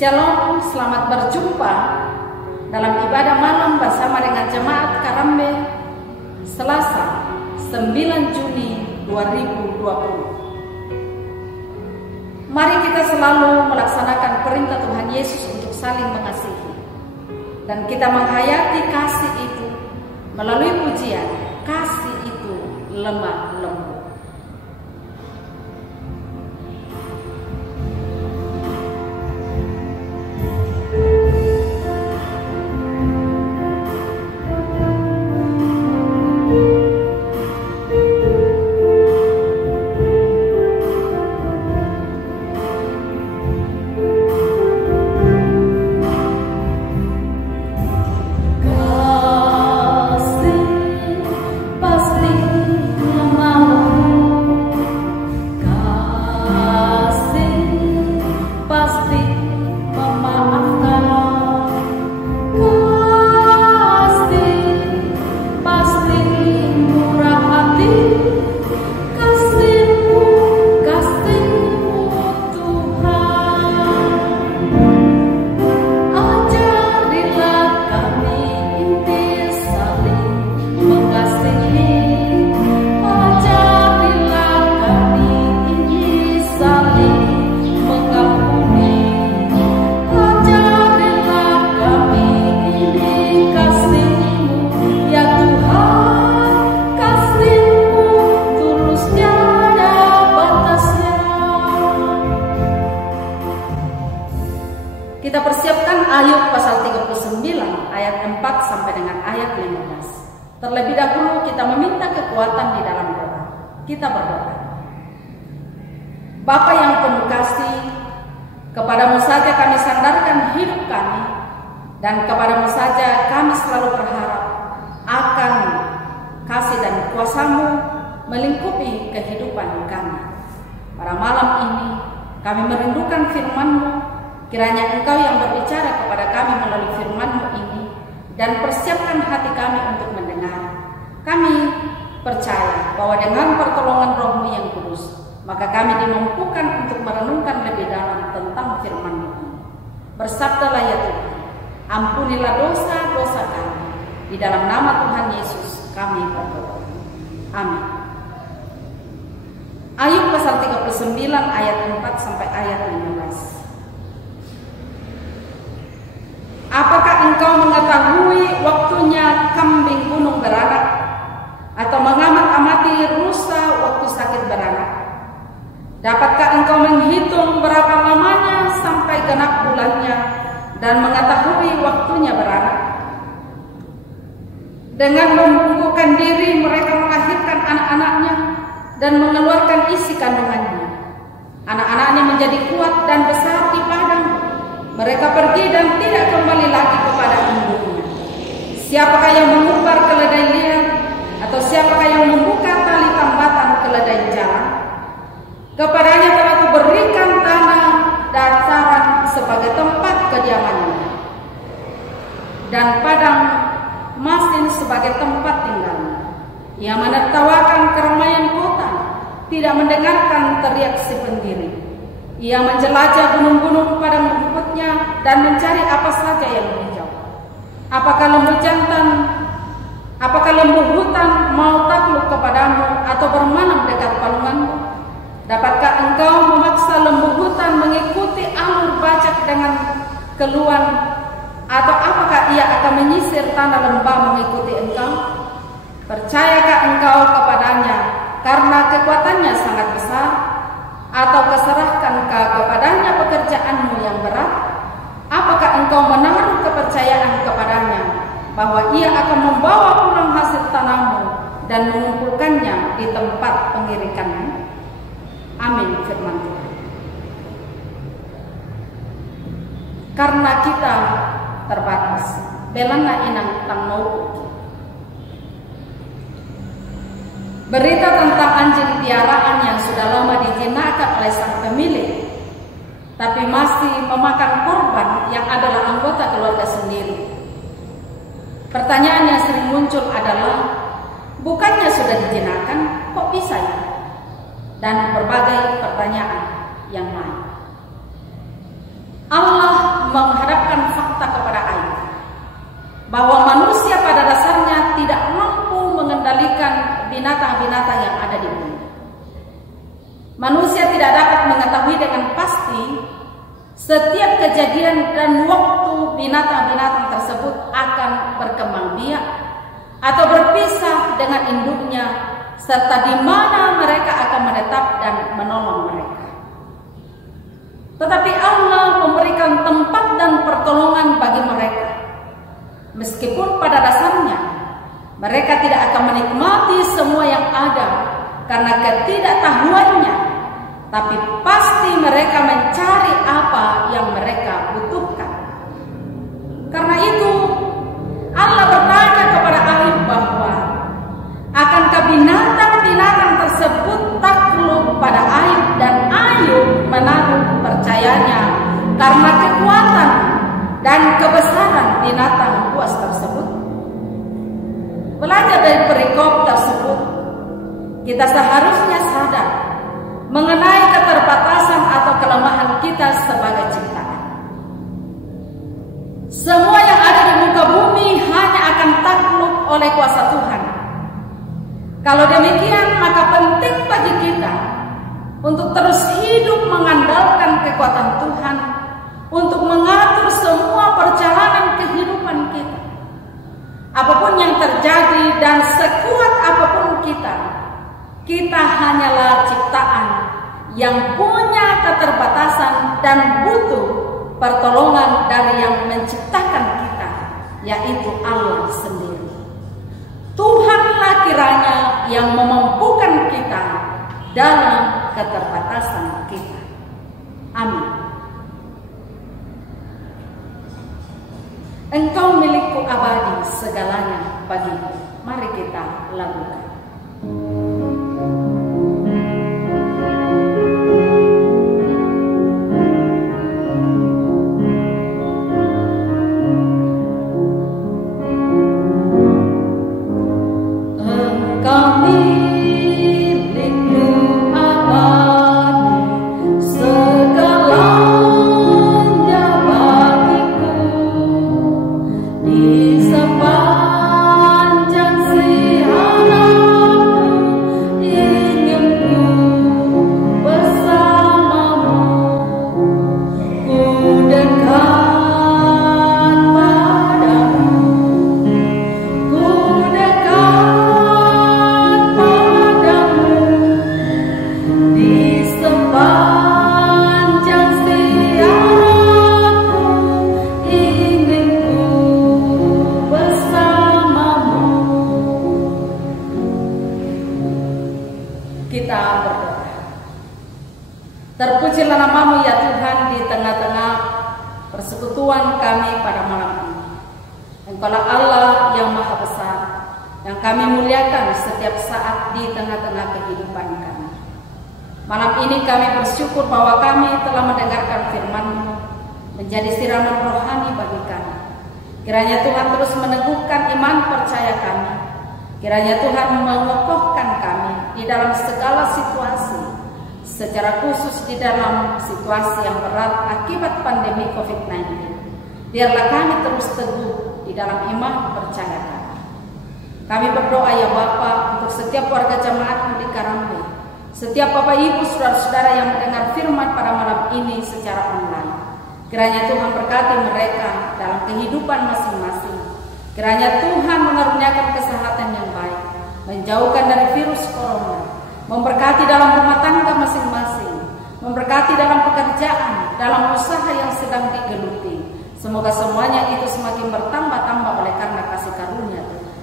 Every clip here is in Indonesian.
Shalom, selamat berjumpa dalam ibadah malam bersama dengan Jemaat Karambe Selasa 9 Juni 2020. Mari kita selalu melaksanakan perintah Tuhan Yesus untuk saling mengasihi, dan kita menghayati kasih itu melalui pujian, kasih itu lemah lembut. Kita persiapkan Ayub pasal 39 ayat 4 sampai dengan ayat 15. Terlebih dahulu kita meminta kekuatan di dalam doa. Kita berdoa. Bapa yang penuh kasih, kepadamu saja kami sandarkan hidup kami, dan kepadamu saja kami selalu berharap akan kasih dan kuasa-Mu melingkupi kehidupan kami. Pada malam ini kami merindukan firman-Mu. Kiranya Engkau yang berbicara kepada kami melalui firman-Mu ini, dan persiapkan hati kami untuk mendengar. Kami percaya bahwa dengan pertolongan Roh-Mu yang kudus, maka kami dimampukan untuk merenungkan lebih dalam tentang firman-Mu ini. Bersabdalah ya Tuhan, ampunilah dosa-dosa kami. Di dalam nama Tuhan Yesus kami berdoa. Amin. Ayub pasal 39 ayat 4 sampai ayat 15. Apakah engkau mengetahui waktunya kambing gunung beranak, atau mengamat-amati rusa waktu sakit beranak? Dapatkah engkau menghitung berapa lamanya sampai genap bulannya, dan mengetahui waktunya beranak? Dengan membungkukkan diri mereka melahirkan anak-anaknya dan mengeluarkan isi kandungannya. Anak-anaknya menjadi kuat dan besar di padang. Mereka pergi dan tidak kembali lagi kepada induknya. Siapakah yang mengumbar keledai liar, atau siapakah yang membuka tali tambatan keledai jalan? Kepadanya telah kuberikan tanah dataran sebagai tempat kediamannya, dan padang masin sebagai tempat tinggalnya. Ia menertawakan keramaian kota, tidak mendengarkan teriak si pendiri. Ia menjelajah gunung-gunung padang rumputnya dan mencari apa saja yang hijau. Apakah lembu hutan mau takluk kepadamu, atau bermalam dekat palunganmu? Dapatkah engkau memaksa lembu hutan mengikuti alur bajak dengan keluhan, atau apakah ia akan menyisir tanah lembah mengikuti engkau? Percayakah engkau kepadanya karena kekuatannya sangat besar? Atau keserahkankah kepadanya pekerjaanmu yang berat? Apakah engkau menaruh kepercayaan kepadanya bahwa ia akan membawa pulang hasil tanammu dan mengumpulkannya di tempat pengirikanmu? Amin. Firman Tuhan. Karena kita terbatas, belana inang tang mau. Berita tentang anjing piaraan yang sudah lama dijinakkan oleh sang pemilik, tapi masih memakan korban yang adalah anggota keluarga sendiri. Pertanyaan yang sering muncul adalah, bukannya sudah dijinakkan, kok bisa ya? Dan berbagai pertanyaan yang lain. Allah menghadapkan fakta kepada Ayub, bahwa manusia pada dasarnya tidak mampu mengendalikan binatang-binatang yang ada di bumi. Manusia tidak dapat mengetahui dengan pasti setiap kejadian dan waktu binatang-binatang tersebut akan berkembang biak atau berpisah dengan induknya, serta di mana mereka akan menetap dan menolong mereka. Tetapi Allah memberikan tempat dan pertolongan bagi mereka, meskipun pada dasarnya mereka tidak akan menikmati semua yang ada karena ketidaktahuannya, tapi pasti mereka mencari apa yang mereka butuhkan. Karena itu Allah bertanya kepada Ayub bahwa akankah binatang-binatang tersebut takluk pada Ayub, dan Ayub menaruh percayanya karena kekuatan dan kebesaran binatang buas tersebut. Belajar dari perikop tersebut, kita seharusnya sadar mengenai keterbatasan atau kelemahan kita sebagai ciptaan. Semua yang ada di muka bumi hanya akan takluk oleh kuasa Tuhan. Kalau demikian, maka penting bagi kita untuk terus hidup mengandalkan kekuatan Tuhan untuk mengatur semua perjalanan kehidupan kita. Apapun yang terjadi dan sekuat apapun kita hanyalah ciptaan yang punya keterbatasan dan butuh pertolongan dari yang menciptakan kita, yaitu Allah sendiri. Tuhanlah kiranya yang memampukan kita dalam keterbatasan kita. Amin. Engkau milikku abadi, segalanya bagiku. Mari kita lakukan. Terpujilah nama-Mu ya Tuhan di tengah-tengah persekutuan kami pada malam ini. Engkaulah Allah yang maha besar, yang kami muliakan setiap saat di tengah-tengah kehidupan kami. Malam ini kami bersyukur bahwa kami telah mendengarkan firman-Mu, menjadi siraman rohani bagi kami. Kiranya Tuhan terus meneguhkan iman percaya kami. Kiranya Tuhan mengokohkan kami di dalam segala situasi, secara khusus di dalam situasi yang berat akibat pandemi COVID-19. Biarlah kami terus teguh di dalam iman percaya kami. Kami berdoa ya Bapa untuk setiap warga jemaat-Mu di Karambe, setiap Bapak Ibu saudara-saudara yang mendengar firman pada malam ini secara online. Kiranya Tuhan berkati mereka dalam kehidupan masing-masing. Kiranya Tuhan mengaruniakan kesehatan yang baik, menjauhkan dari virus corona, memberkati dalam rumah tangga masing-masing, memberkati dalam pekerjaan, dalam usaha yang sedang digeluti. Semoga semuanya itu semakin bertambah-tambah oleh karena kasih karunia Tuhan.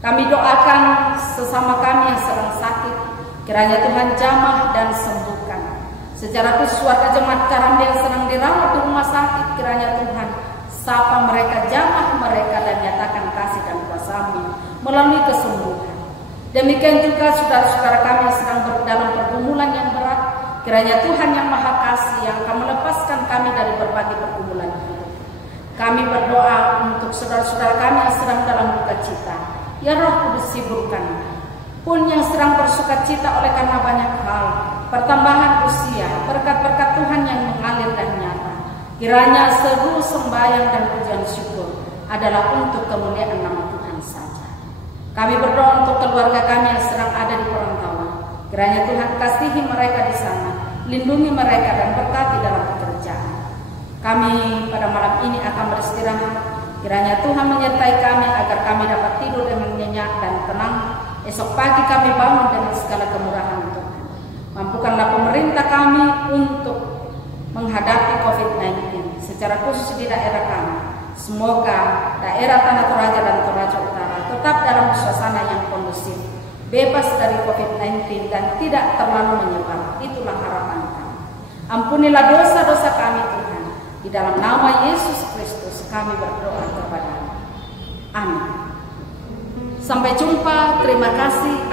Kami doakan sesama kami yang sedang sakit, kiranya Tuhan jamah dan sembuhkan. Secara khusus warga jemaat Karambe yang sedang dirawat di rumah sakit, kiranya Tuhan sapa mereka, jamah mereka, dan nyatakan kasih dan kuasa-Mu melalui kesembuhan. Demikian juga saudara-saudara kami yang sedang dalam pergumulan yang berat, kiranya Tuhan yang Maha Kasih yang akan melepaskan kami dari berbagai pergumulan hidup. Kami berdoa untuk saudara-saudara kami yang sedang dalam duka cita. Ya Roh Kudus, hiburkan pun yang sedang bersuka cita oleh karena banyak hal, pertambahan usia, berkat-berkat Tuhan yang mengalir dan nyata. Kiranya seru sembahyang dan pujian syukur adalah untuk kemuliaan nama Tuhan saja. Kami berdoa untuk keluarga kami yang sedang ada di perantauan. Kiranya Tuhan kasihi mereka di sana, lindungi mereka dan berkati dalam pekerjaan. Kami pada malam ini akan beristirahat. Kiranya Tuhan menyertai kami agar kami dapat tidur dengan nyenyak dan tenang. Esok pagi kami bangun dengan segala kemurahan Tuhan. Mampukanlah pemerintah kami untuk menghadapi COVID-19 secara khusus di daerah kami. Semoga daerah Tanah Toraja dan Toraja Utara tetap dalam suasana yang kondusif, bebas dari COVID-19 dan tidak terlalu menyebar. Itulah harapan kami. Ampunilah dosa-dosa kami Tuhan. Di dalam nama Yesus Kristus kami berdoa kepada-Mu. Amin. Sampai jumpa. Terima kasih.